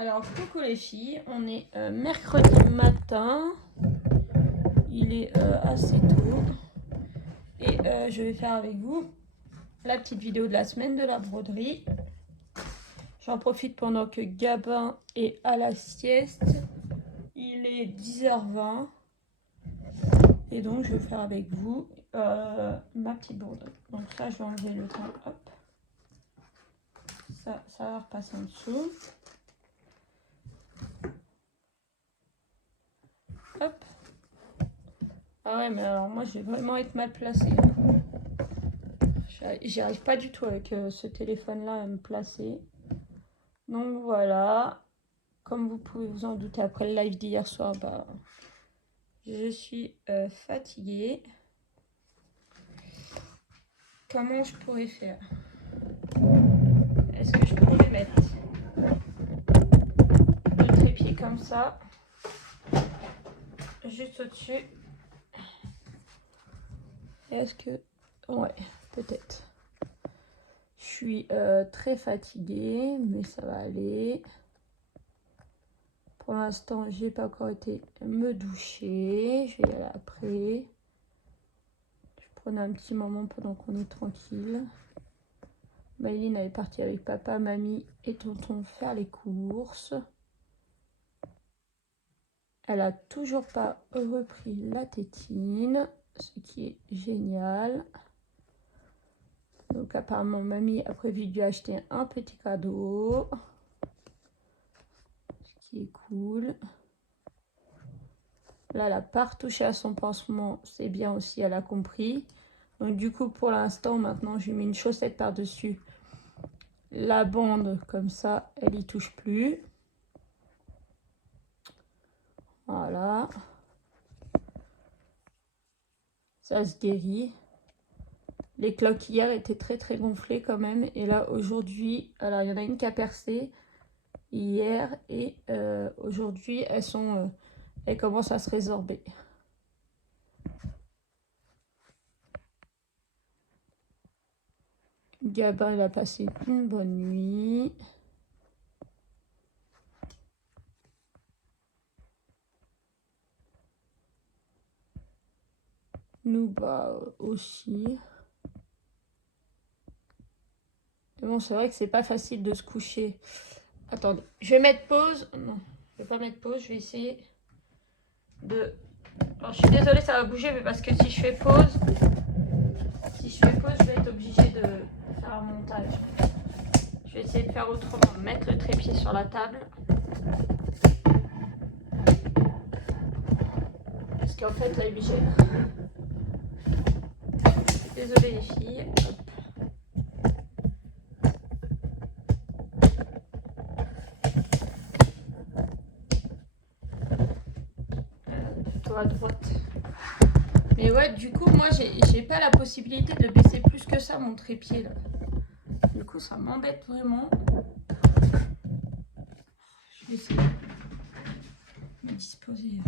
Alors, coucou les filles, on est mercredi matin, il est assez tôt et je vais faire avec vous la petite vidéo de la semaine de la broderie. J'en profite pendant que Gabin est à la sieste, il est 10h20 et donc je vais faire avec vous ma petite broderie. Donc ça, je vais enlever le temps, hop, ça va repasser en dessous. Hop. Ah ouais, mais alors moi je vais vraiment être mal placée. J'y arrive pas du tout avec ce téléphone là à me placer. Donc voilà. Comme vous pouvez vous en douter après le live d'hier soir, bah, je suis fatiguée. Comment je pourrais faire? Est-ce que je pourrais mettre le trépied comme ça, juste au-dessus? Est-ce que... Ouais, peut-être. Je suis très fatiguée, mais ça va aller. Pour l'instant, j'ai pas encore été me doucher. Je vais y aller après. Je prenais un petit moment pendant qu'on est tranquille. Maëline est partie avec papa, mamie et tonton faire les courses. Elle a toujours pas repris la tétine, ce qui est génial. Donc apparemment mamie a prévu de lui acheter un petit cadeau, ce qui est cool. Là, elle n'a pas retouché à son pansement, c'est bien aussi, elle a compris. Donc du coup, pour l'instant, maintenant, je lui mets une chaussette par-dessus. La bande, comme ça, elle y touche plus. Voilà. Ça se guérit. Les cloques hier étaient très gonflées quand même. Et là, aujourd'hui, alors il y en a une qui a percé hier. Et aujourd'hui, elles commencent à se résorber. Gabin, il a passé une bonne nuit. Nous, bah, aussi. Mais bon, c'est vrai que c'est pas facile de se coucher. Attendez, je vais mettre pause. Non, je vais pas mettre pause. Je vais essayer de... Alors, je suis désolée, ça va bouger, mais parce que si je fais pause, je vais être obligée de faire un montage. Je vais essayer de faire autrement. Mettre le trépied sur la table. Parce qu'en fait, là, j'ai... Désolée les filles. Hop. Plutôt à droite. Mais ouais, du coup, moi, j'ai pas la possibilité de le baisser plus que ça, mon trépied, là. Du coup, ça m'embête vraiment. Je vais essayer de me disposer.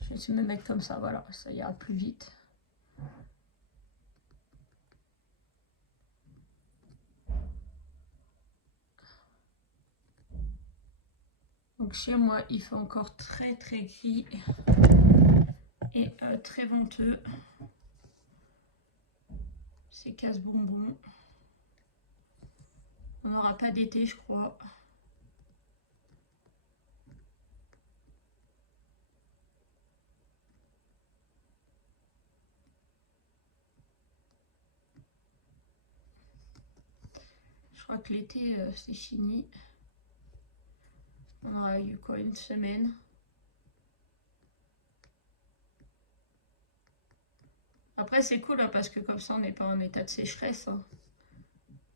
Je vais essayer de me mettre comme ça, voilà, ça ira plus vite. Donc chez moi, il fait encore très gris et très venteux. C'est casse-bonbon. On n'aura pas d'été, je crois. Je crois que l'été, c'est fini. On aura eu quoi, une semaine. Après, c'est cool hein, parce que comme ça, on n'est pas en état de sécheresse. Hein.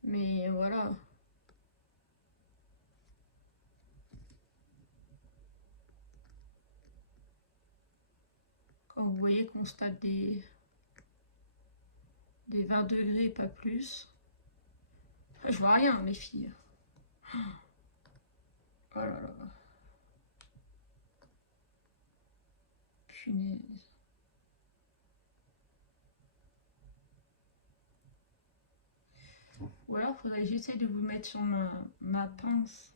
Mais voilà. Quand vous voyez qu'on se tape des 20 degrés, pas plus. Je vois rien, les filles. Oh là là. Punaise. Ou alors, faudrait que j'essaie de vous mettre sur ma pince.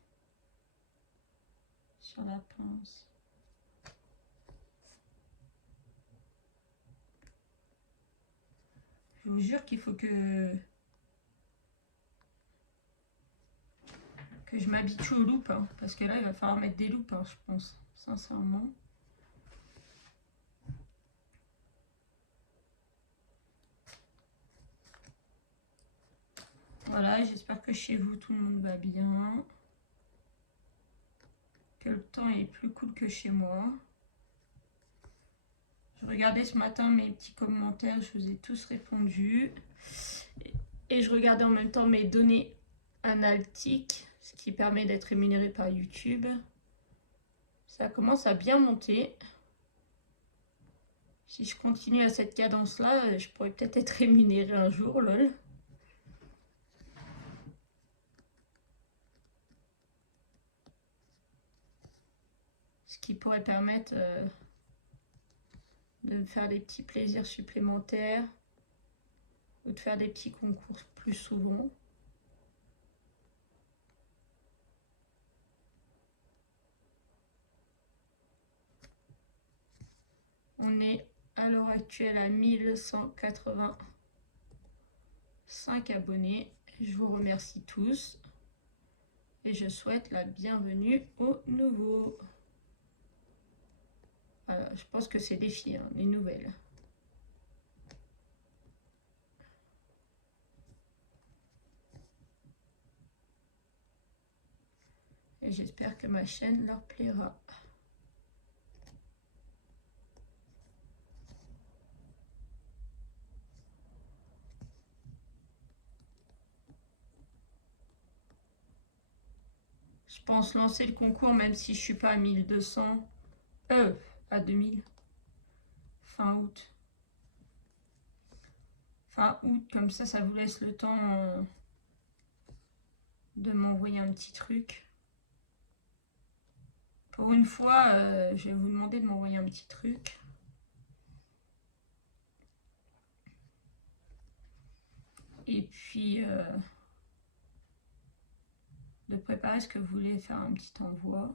sur la pince. Je vous jure qu'il faut que je m'habitue aux loupes, hein, parce que là il va falloir mettre des loupes, hein, je pense, sincèrement. Voilà, j'espère que chez vous tout le monde va bien, que le temps est plus cool que chez moi. Je regardais ce matin mes petits commentaires, je vous ai tous répondu. Et je regardais en même temps mes données analytiques, ce qui permet d'être rémunéré par YouTube. Ça commence à bien monter. Si je continue à cette cadence-là, je pourrais peut-être être rémunéré un jour, lol. Ce qui pourrait permettre de me faire des petits plaisirs supplémentaires ou de faire des petits concours plus souvent. On est à l'heure actuelle à 1185 abonnés. Je vous remercie tous et je souhaite la bienvenue aux nouveaux. Voilà, je pense que c'est des filles, hein, les nouvelles. Et j'espère que ma chaîne leur plaira. Je pense lancer le concours même si je suis pas à 1200, à 2000, fin août. Fin août, comme ça vous laisse le temps de m'envoyer un petit truc. Pour une fois, je vais vous demander de m'envoyer un petit truc. Et puis, de préparer ce que vous voulez faire un petit envoi.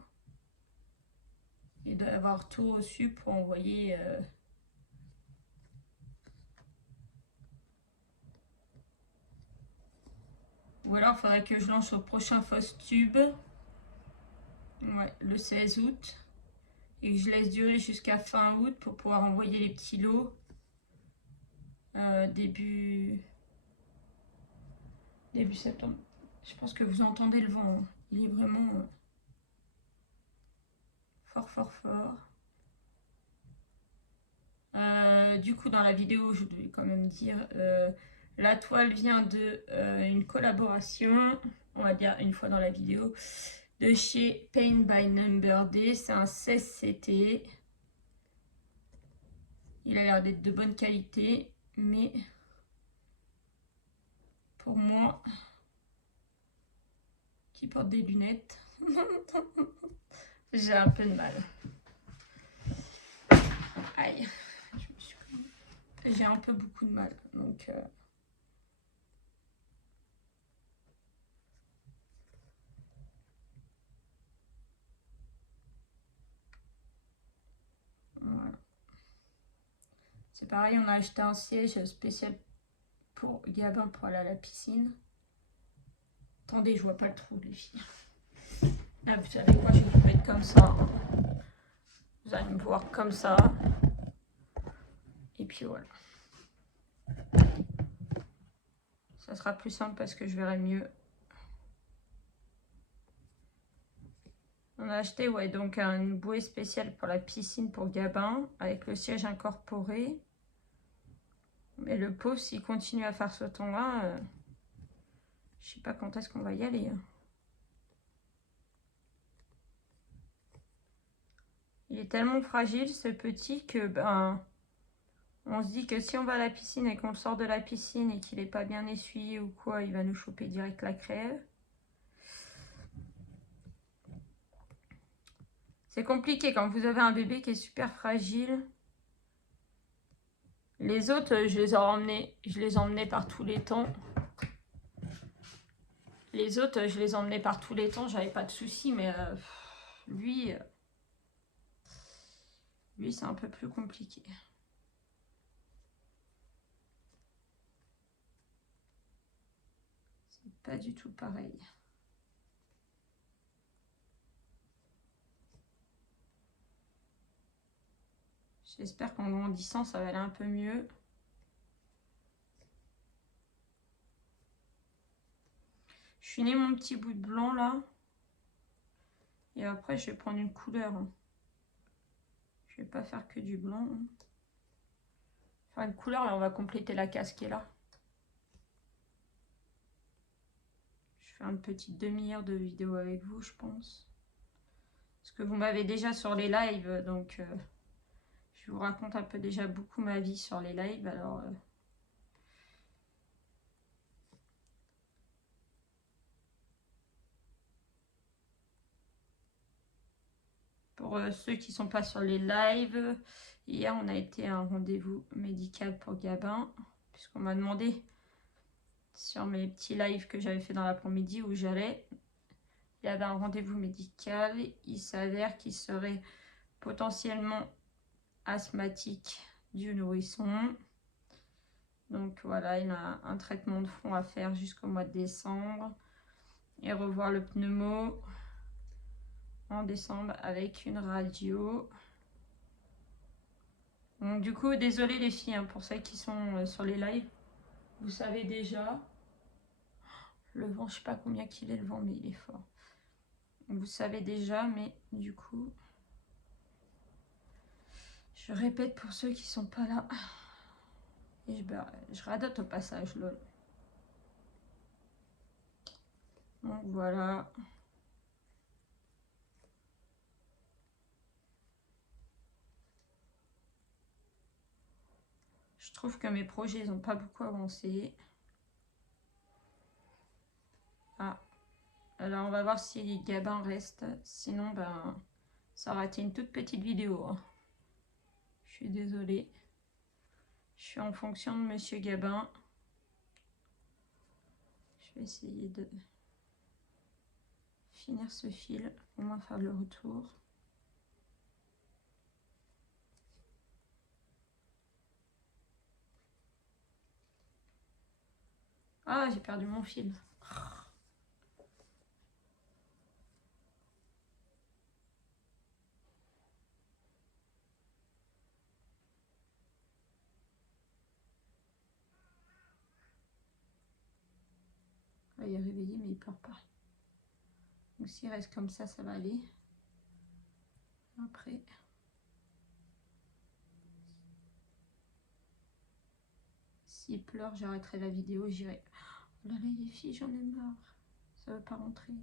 Et d'avoir tout reçu pour envoyer... Ou alors, il faudrait que je lance au prochain Faustube. Ouais, le 16 août. Et que je laisse durer jusqu'à fin août pour pouvoir envoyer les petits lots. Début septembre. Je pense que vous entendez le vent. Hein. Il est vraiment fort. Du coup, dans la vidéo, je devais quand même dire... la toile vient de une collaboration, on va dire une fois dans la vidéo, de chez Paint by Number D. C'est un 16 CT. Il a l'air d'être de bonne qualité, mais pour moi, qui porte des lunettes, j'ai un peu de mal. Aïe, j'ai un peu beaucoup de mal, donc... Voilà. C'est pareil, on a acheté un siège spécial pour Gabin pour aller à la piscine. Attendez, je vois pas le trou, les filles. Ah, vous savez quoi, je vais vous mettre comme ça. Vous allez me voir comme ça. Et puis voilà. Ça sera plus simple parce que je verrai mieux. On a acheté donc une bouée spéciale pour la piscine pour Gabin avec le siège incorporé. Mais le pauvre, s'il continue à faire ce temps-là, je sais pas quand est-ce qu'on va y aller. Il est tellement fragile ce petit que on se dit que si on va à la piscine et qu'on sort de la piscine et qu'il n'est pas bien essuyé ou quoi, il va nous choper direct la crève. C'est compliqué quand vous avez un bébé qui est super fragile. Les autres, je les emmenais par tous les temps. Les autres, je les emmenais par tous les temps, j'avais pas de soucis, mais Lui, c'est un peu plus compliqué. C'est pas du tout pareil. J'espère qu'en grandissant, ça va aller un peu mieux. Je finis mon petit bout de blanc là. Et après, je vais prendre une couleur. Je vais pas faire que du blanc. Enfin, une couleur, là, on va compléter la case qui est là. Je fais une petite demi-heure de vidéo avec vous, je pense. Parce que vous m'avez déjà sur les lives, donc je vous raconte un peu déjà beaucoup ma vie sur les lives. Alors, pour ceux qui ne sont pas sur les lives, hier, on a été à un rendez-vous médical pour Gabin, puisqu'on m'a demandé sur mes petits lives que j'avais fait dans l'après-midi où j'allais. Il y avait un rendez-vous médical. Il s'avère qu'il serait potentiellement asthmatique du nourrisson. Donc voilà, il a un traitement de fond à faire jusqu'au mois de décembre. Et revoir le pneumo en décembre avec une radio. Donc du coup, désolé les filles, hein, pour celles qui sont sur les lives. Vous savez déjà. Le vent, je sais pas combien qu'il est le vent, mais il est fort. Vous savez déjà, mais du coup, je répète pour ceux qui sont pas là. Et je radote au passage, lol. Donc voilà. Je trouve que mes projets n'ont pas beaucoup avancé. Ah. Alors on va voir si Gabin reste. Sinon, ben, ça aura été une toute petite vidéo. Hein. Je suis désolée. Je suis en fonction de Monsieur Gabin. Je vais essayer de finir ce fil. Au moins faire le retour. Ah, j'ai perdu mon fil. Ah, il est réveillé, mais il pleure pas. Donc s'il reste comme ça va aller. Après. S'il pleure, j'arrêterai la vidéo, j'irai. Oh là là, les filles, j'en ai marre. Ça veut pas rentrer.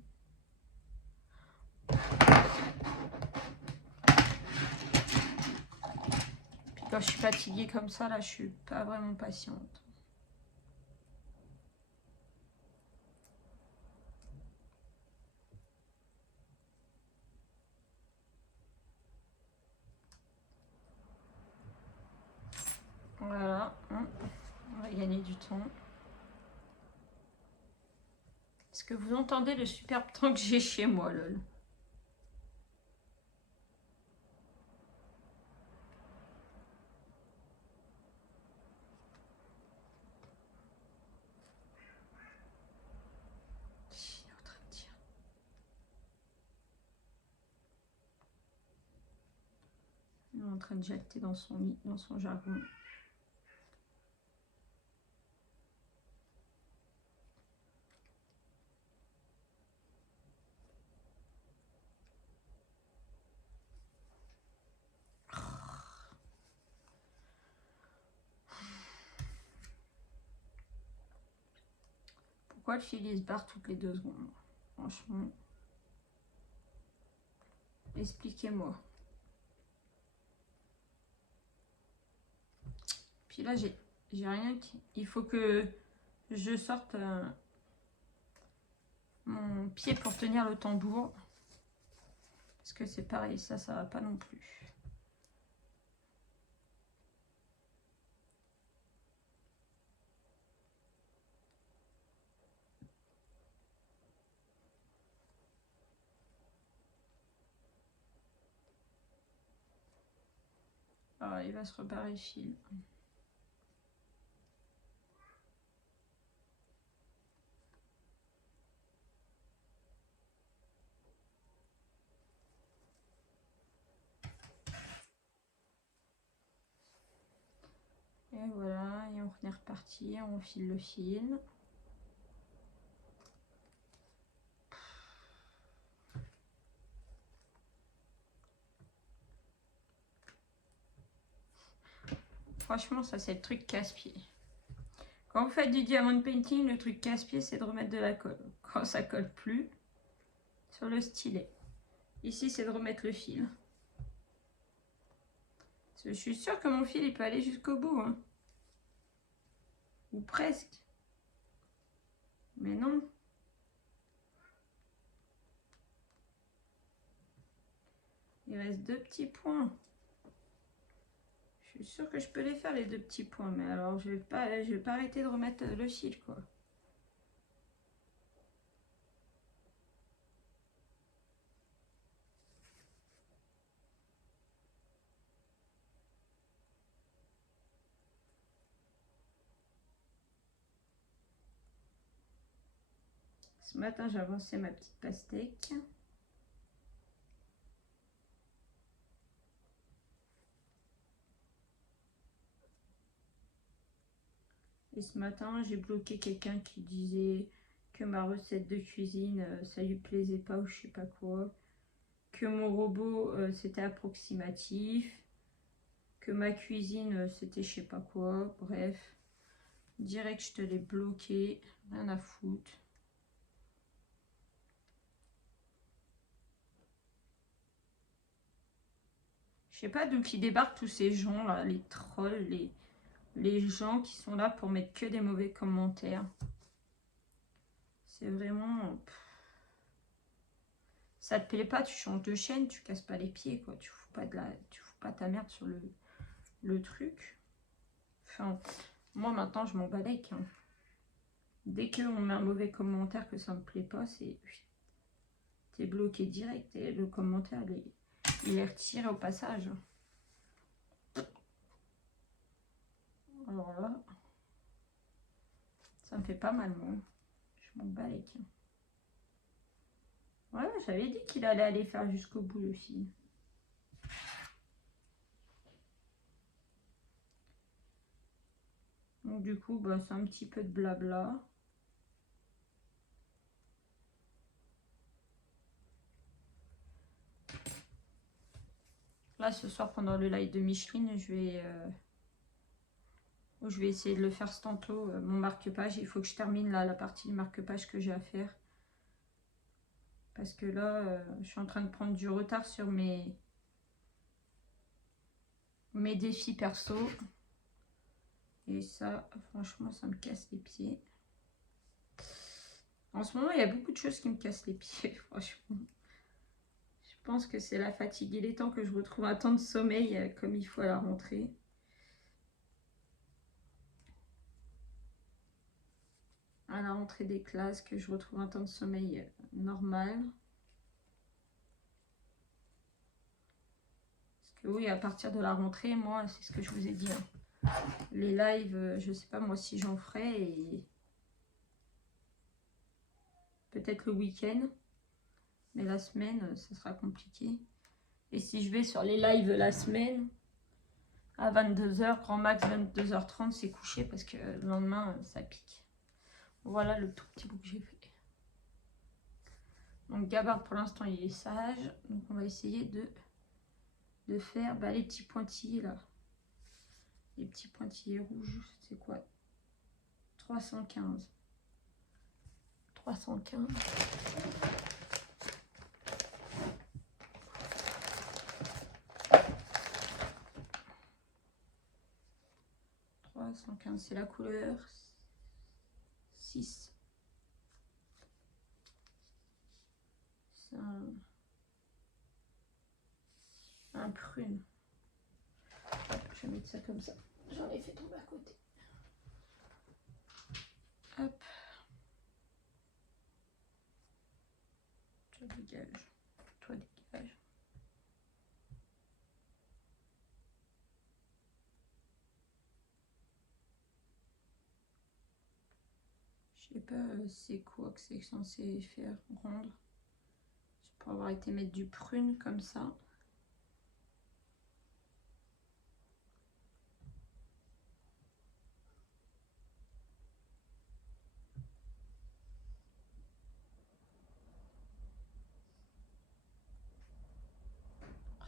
Puis quand je suis fatiguée comme ça, là, je suis pas vraiment patiente. Voilà, on va gagner du temps. Est-ce que vous entendez le superbe temps que j'ai chez moi, lol? Il est en train de dire. Il est en train de jacter dans son lit, dans son jargon. Pourquoi le fil il se barre toutes les 2 secondes? Franchement, expliquez-moi. Puis là, j'ai rien qui... Il faut que je sorte mon pied pour tenir le tambour. Parce que c'est pareil, ça va pas non plus. Ah, il va se rebarrer le fil. Et voilà, et on est reparti, on file le fil. Franchement, ça c'est le truc casse-pied. Quand vous faites du diamond painting, le truc casse-pied, c'est de remettre de la colle. Quand ça colle plus, sur le stylet. Ici, c'est de remettre le fil. Je suis sûre que mon fil, il peut aller jusqu'au bout. Hein. Ou presque. Mais non. Il reste 2 petits points. Je suis sûre que je peux les faire, les 2 petits points. Mais alors, je vais pas arrêter de remettre le fil, quoi. Ce matin, j'ai avancé ma petite pastèque. Et ce matin, j'ai bloqué quelqu'un qui disait que ma recette de cuisine, ça lui plaisait pas ou je sais pas quoi. Que mon robot, c'était approximatif. Que ma cuisine, c'était je sais pas quoi. Bref, direct, je te l'ai bloqué. Rien à foutre. Je sais pas d'où qui débarquent tous ces gens là, les trolls, les gens qui sont là pour mettre que des mauvais commentaires. C'est vraiment... Ça te plaît pas, tu changes de chaîne, tu casses pas les pieds, quoi. Tu fous pas ta merde sur le truc. Enfin, moi maintenant je m'en balèque. Hein. Dès qu'on met un mauvais commentaire que ça me plaît pas, c'est... T'es bloqué direct et le commentaire, il est retiré au passage. Alors là, ça me fait pas mal, moi. Je m'en balèque. Ouais, j'avais dit qu'il allait aller faire jusqu'au bout le fil. Donc du coup, bah, c'est un petit peu de blabla. Là, ce soir, pendant le live de Micheline, je vais essayer de le faire tantôt, mon marque-page. Il faut que je termine là, la partie du marque-page que j'ai à faire. Parce que là, je suis en train de prendre du retard sur mes défis perso. Et ça, franchement, ça me casse les pieds. En ce moment, il y a beaucoup de choses qui me cassent les pieds, franchement. Je pense que c'est la fatigue. Il est temps que je retrouve un temps de sommeil comme il faut à la rentrée. À la rentrée des classes, que je retrouve un temps de sommeil normal. Parce que oui, à partir de la rentrée, moi, c'est ce que je vous ai dit. Hein. Les lives, je sais pas moi si j'en ferai. Et peut-être le week-end. Mais la semaine, ça sera compliqué. Et si je vais sur les lives la semaine, à 22h, grand max 22h30, c'est couché parce que le lendemain, ça pique. Voilà le tout petit bout que j'ai fait. Donc Gabard, pour l'instant, il est sage. Donc on va essayer de faire les petits pointillés là. Les petits pointillés rouges, c'est quoi? 315. 315. 315, c'est la couleur 6. C'est un prune. Hop, je vais mettre ça comme ça. J'en ai fait tomber à côté. Hop. Toi dégage. Toi dégage. Je sais pas c'est quoi que c'est censé faire rendre. Je pourrais avoir été mettre du prune comme ça.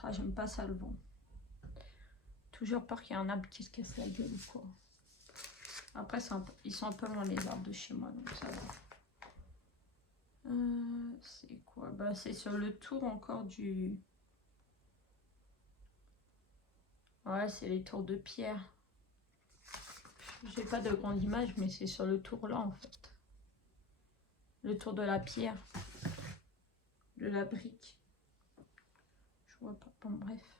Ah, j'aime pas ça le vent. Toujours peur qu'il y ait un arbre qui se casse la gueule ou quoi. Après, ils sont un peu loin les arbres de chez moi, donc ça va. C'est quoi? Bah, c'est sur le tour encore du... Ouais, c'est les tours de pierre. J'ai pas de grande image, mais c'est sur le tour là en fait. Le tour de la pierre. De la brique. Je vois pas. Bon, bref.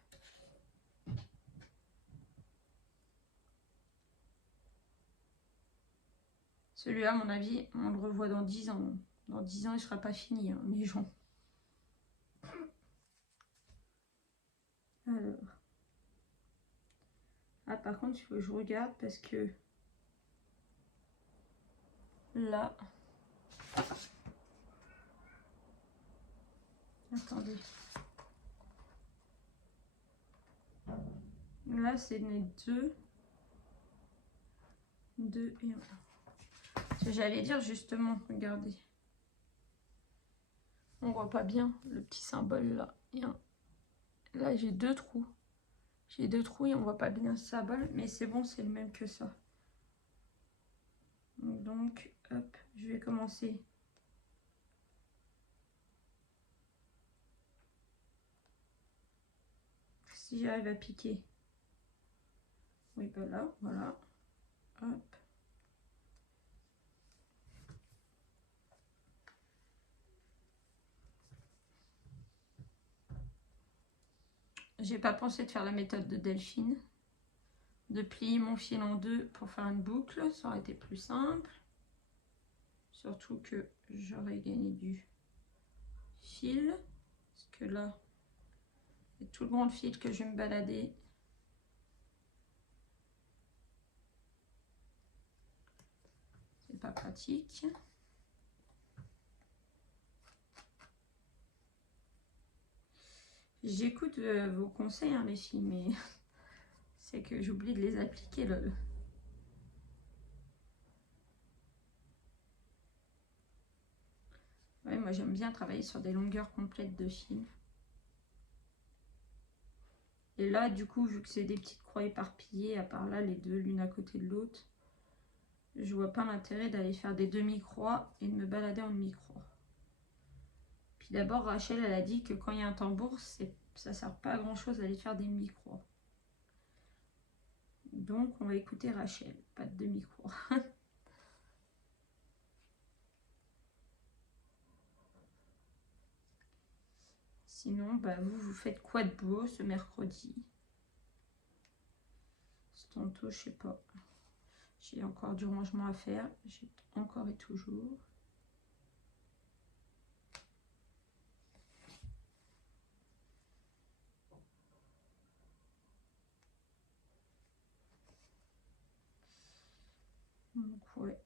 Celui-là, à mon avis, on le revoit dans 10 ans. Dans 10 ans, il sera pas fini, hein, mes gens. Alors. Ah, par contre, il faut que je regarde parce que là... Attendez. Là, c'est les 2. 2 et 1. J'allais dire justement, regardez. On voit pas bien le petit symbole là. Là, j'ai 2 trous. J'ai 2 trous et on voit pas bien le symbole, mais c'est bon, c'est le même que ça. Donc, hop, je vais commencer. Si j'arrive à piquer. Oui, ben là, voilà. Hop. J'ai pas pensé de faire la méthode de Delphine. De plier mon fil en 2 pour faire une boucle. Ça aurait été plus simple. Surtout que j'aurais gagné du fil. Parce que là, c'est tout le grand fil que je vais me balader. C'est pas pratique. J'écoute vos conseils, hein, les filles, mais c'est que j'oublie de les appliquer, lol. Ouais, moi j'aime bien travailler sur des longueurs complètes de fil. Et là, du coup, vu que c'est des petites croix éparpillées, à part là, les deux, l'une à côté de l'autre, je vois pas l'intérêt d'aller faire des demi-croix et de me balader en demi-croix. Puis d'abord, Rachel, elle a dit que quand il y a un tambour, ça sert pas à grand chose d'aller faire des demi-croix. Donc, on va écouter Rachel, pas de demi-croix. Sinon, bah, vous faites quoi de beau ce mercredi? Tantôt, je sais pas. J'ai encore du rangement à faire. J'ai encore et toujours. Donc, ouais.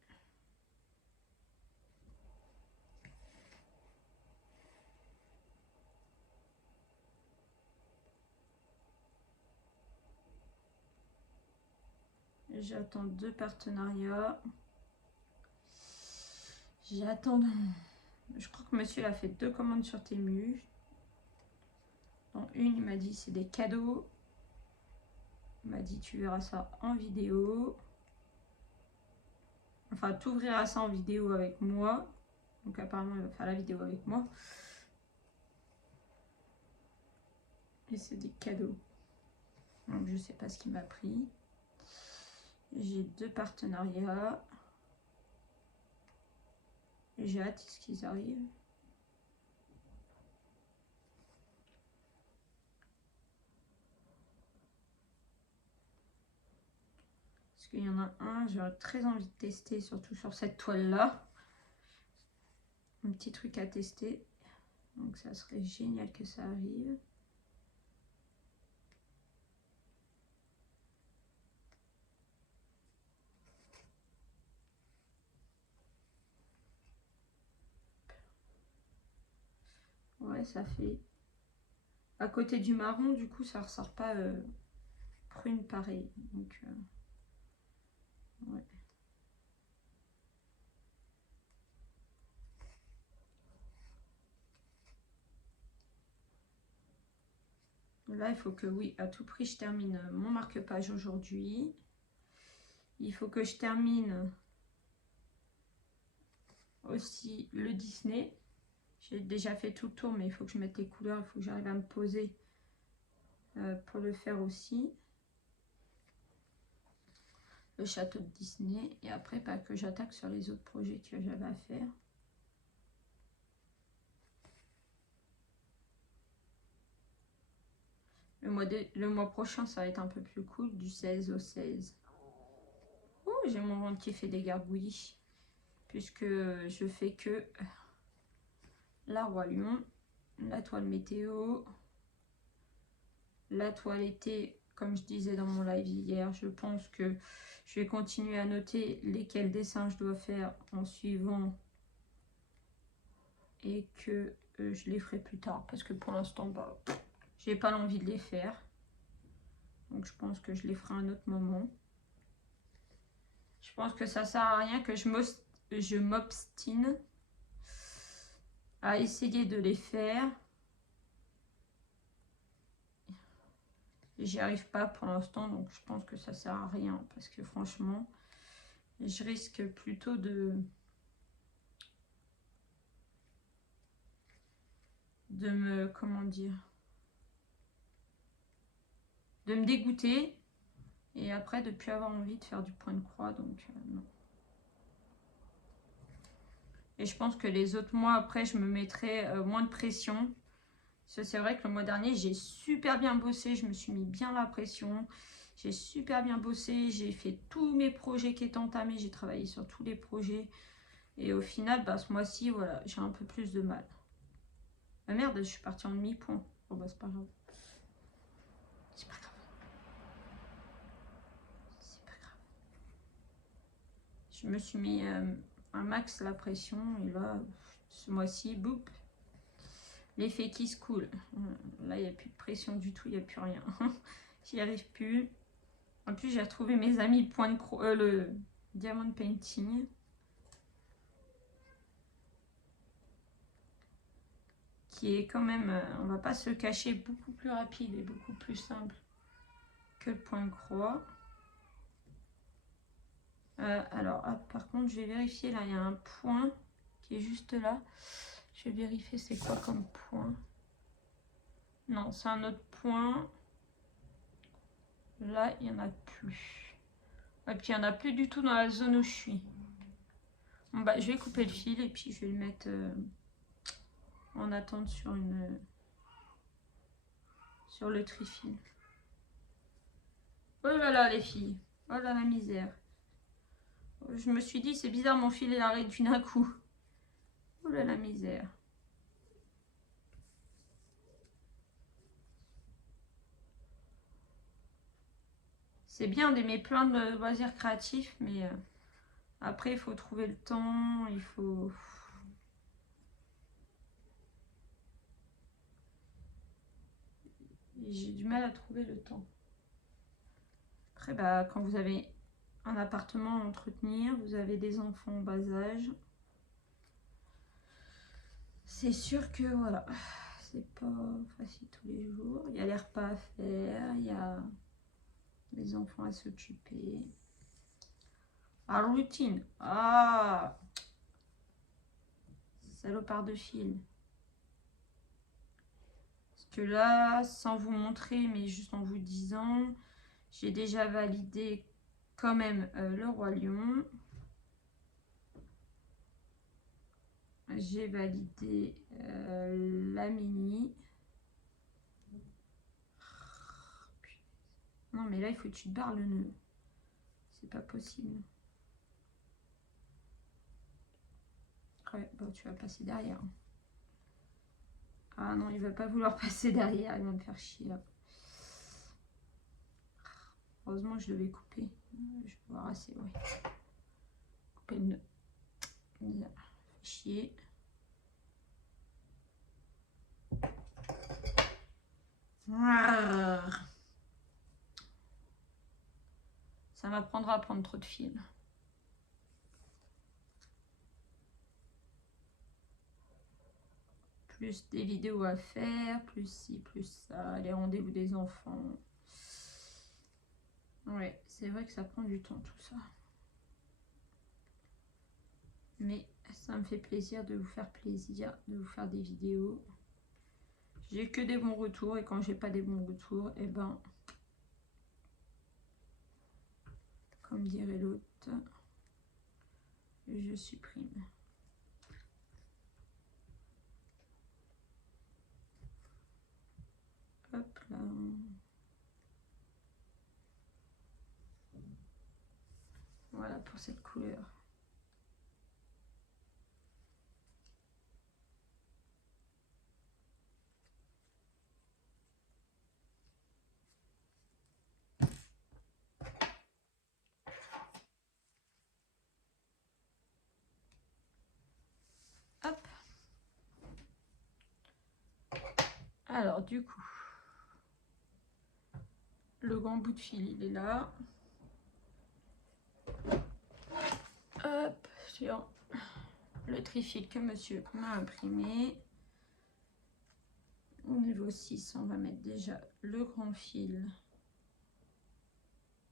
J'attends 2 partenariats. J'attends... Je crois que monsieur a fait 2 commandes sur Temu. Dans une, il m'a dit c'est des cadeaux. Il m'a dit tu verras ça en vidéo. Enfin, tu ouvriras ça en vidéo avec moi. Donc apparemment, il va faire la vidéo avec moi. Et c'est des cadeaux. Donc je sais pas ce qu'il m'a pris. J'ai 2 partenariats. J'ai hâte qu'ils arrivent. Parce qu'il y en a un, j'aurais très envie de tester, surtout sur cette toile-là. Un petit truc à tester. Donc ça serait génial que ça arrive. ouais, ça fait... À côté du marron, du coup, ça ressort pas prune pareil. Donc, ouais. Là, il faut que, oui, à tout prix, je termine mon marque-page aujourd'hui. Il faut que je termine aussi le Disney. J'ai déjà fait tout le tour, mais il faut que je mette les couleurs. Il faut que j'arrive à me poser pour le faire aussi. Le château de Disney. Et après, pas que j'attaque sur les autres projets que j'avais à faire. Le mois prochain, ça va être un peu plus cool, du 16 au 16. Ouh, j'ai mon ventre qui fait des gargouillis. Puisque je fais que la Roi Lion, la toile météo, la toile été, comme je disais dans mon live hier. Je pense que je vais continuer à noter lesquels dessins je dois faire en suivant. Et que je les ferai plus tard. Parce que pour l'instant, bah, j'ai pas l'envie de les faire. Donc je pense que je les ferai à un autre moment. Je pense que ça sert à rien que je m'obstine à essayer de les faire. J'y arrive pas pour l'instant, donc je pense que ça sert à rien. Parce que franchement, je risque plutôt de me, comment dire, de me dégoûter. Et après, de ne plus avoir envie de faire du point de croix, donc non. Et je pense que les autres mois, après, je me mettrai moins de pression. Parce que c'est vrai que le mois dernier, j'ai super bien bossé. Je me suis mis bien la pression. J'ai super bien bossé. J'ai fait tous mes projets qui étaient entamés. J'ai travaillé sur tous les projets. Et au final, bah, ce mois-ci, voilà, j'ai un peu plus de mal. Ah merde, je suis partie en demi-point. Bon, bah, c'est pas grave. C'est pas grave. C'est pas grave. Je me suis mis un max la pression. Et là, ce mois-ci, boum. L'effet qui se coule. Là, il n'y a plus de pression du tout, il n'y a plus rien. J'y arrive plus. En plus, j'ai retrouvé mes amis point de croix, le diamond painting. Qui est quand même, on va pas se cacher, beaucoup plus rapide et beaucoup plus simple que le point de croix. Alors, par contre, je vais vérifier. Là, il y a un point qui est juste là. Je vais vérifier c'est quoi comme point. Non, c'est un autre point. Là, il n'y en a plus. Et puis, il n'y en a plus du tout dans la zone où je suis. Bon, bah, je vais couper le fil et puis je vais le mettre en attente sur le tri-fil. Oh là là, les filles. Oh là la misère. Je me suis dit, c'est bizarre, mon fil est arrêté d'un coup. Oh là la misère. C'est bien d'aimer plein de loisirs créatifs, mais après, il faut trouver le temps, il faut... J'ai du mal à trouver le temps. Après, bah, quand vous avez un appartement à entretenir, vous avez des enfants en bas âge, c'est sûr que, voilà, c'est pas facile tous les jours. Il y a les repas à faire, il y a les enfants à s'occuper. Ah, routine. Ah, salopard de fil. Parce que là, sans vous montrer, mais juste en vous disant, j'ai déjà validé quand même le Roi Lion. J'ai validé la mini. Non, mais là, il faut que tu te barres le nœud. C'est pas possible. Ouais, bon, tu vas passer derrière. Ah non, il va pas vouloir passer derrière. Il va me faire chier là. Heureusement, je devais couper. Je vais pouvoir assez, ouais. Couper le nœud. Chier. m'apprendra à prendre trop de fil. Plus des vidéos à faire, plus ci, plus ça, les rendez-vous des enfants. Ouais, c'est vrai que ça prend du temps tout ça. Mais ça me fait plaisir de vous faire plaisir, de vous faire des vidéos. J'ai que des bons retours et quand j'ai pas des bons retours, et ben, comme dirait l'autre, je supprime. Hop là. Voilà pour cette couleur. Hop. Alors du coup, le grand bout de fil il est là. Hop, sur le trifil que monsieur m'a imprimé. Au niveau 6, on va mettre déjà le grand fil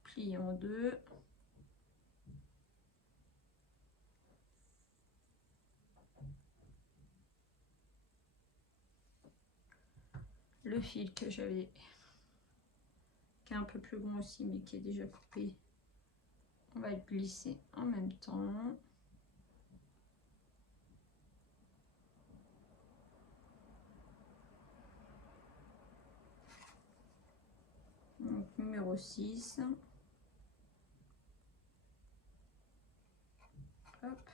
plié en deux. Le fil que j'avais, qui est un peu plus grand aussi, mais qui est déjà coupé, on va le glisser en même temps. Donc numéro 6. Hop.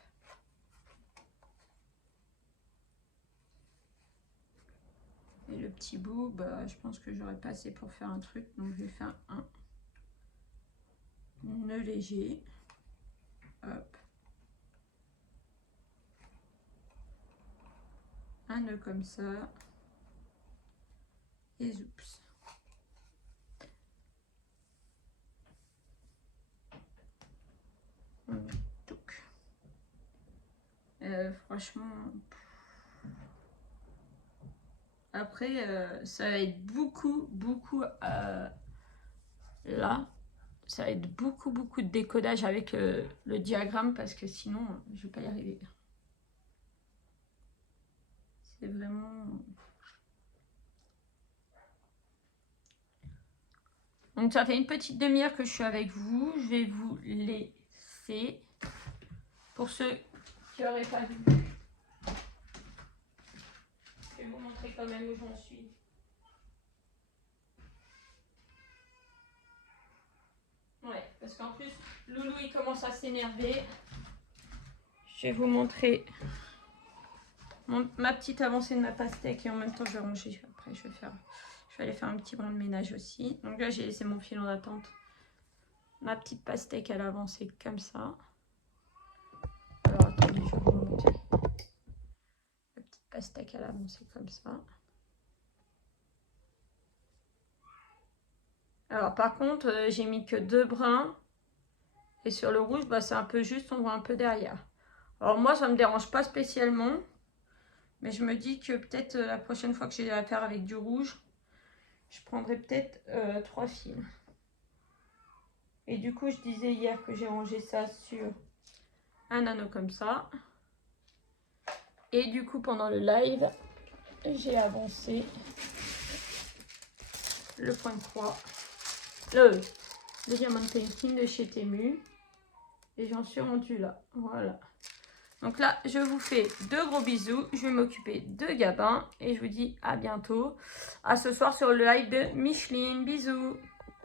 Et le petit bout, bah, je pense que j'aurais pas assez pour faire un truc, donc je vais faire un nœud léger. Hop. Un nœud comme ça. Et zoups. Franchement, après ça va être beaucoup là, ça va être beaucoup de décodage avec le diagramme parce que sinon je vais pas y arriver. C'est vraiment... Donc ça fait une petite demi-heure que je suis avec vous. Je vais vous laisser. Pour ceux qui n'auraient pas vu, je vais vous montrer quand même où j'en suis. Ouais, parce qu'en plus, Loulou il commence à s'énerver. Je vais vous montrer ma petite avancée de ma pastèque et en même temps je vais ranger. Après je vais aller faire un petit brin de ménage aussi. Donc là j'ai laissé mon fil en attente. Ma petite pastèque elle a avancé comme ça. Alors attendez, je vais vous montrer. La petite pastèque elle a avancé comme ça. Alors par contre j'ai mis que 2 brins. Et sur le rouge bah, c'est un peu juste, on voit un peu derrière. Alors moi ça me dérange pas spécialement. Mais je me dis que peut-être la prochaine fois que j'ai affaire avec du rouge, je prendrai peut-être 3 fils. Et du coup, je disais hier que j'ai rangé ça sur un anneau comme ça. Et du coup, pendant le live, j'ai avancé le point de croix, le diamant painting de chez Temu. Et j'en suis rendue là. Voilà. Donc là, je vous fais de gros bisous. Je vais m'occuper de Gabin. Et je vous dis à bientôt. À ce soir sur le live de Micheline. Bisous.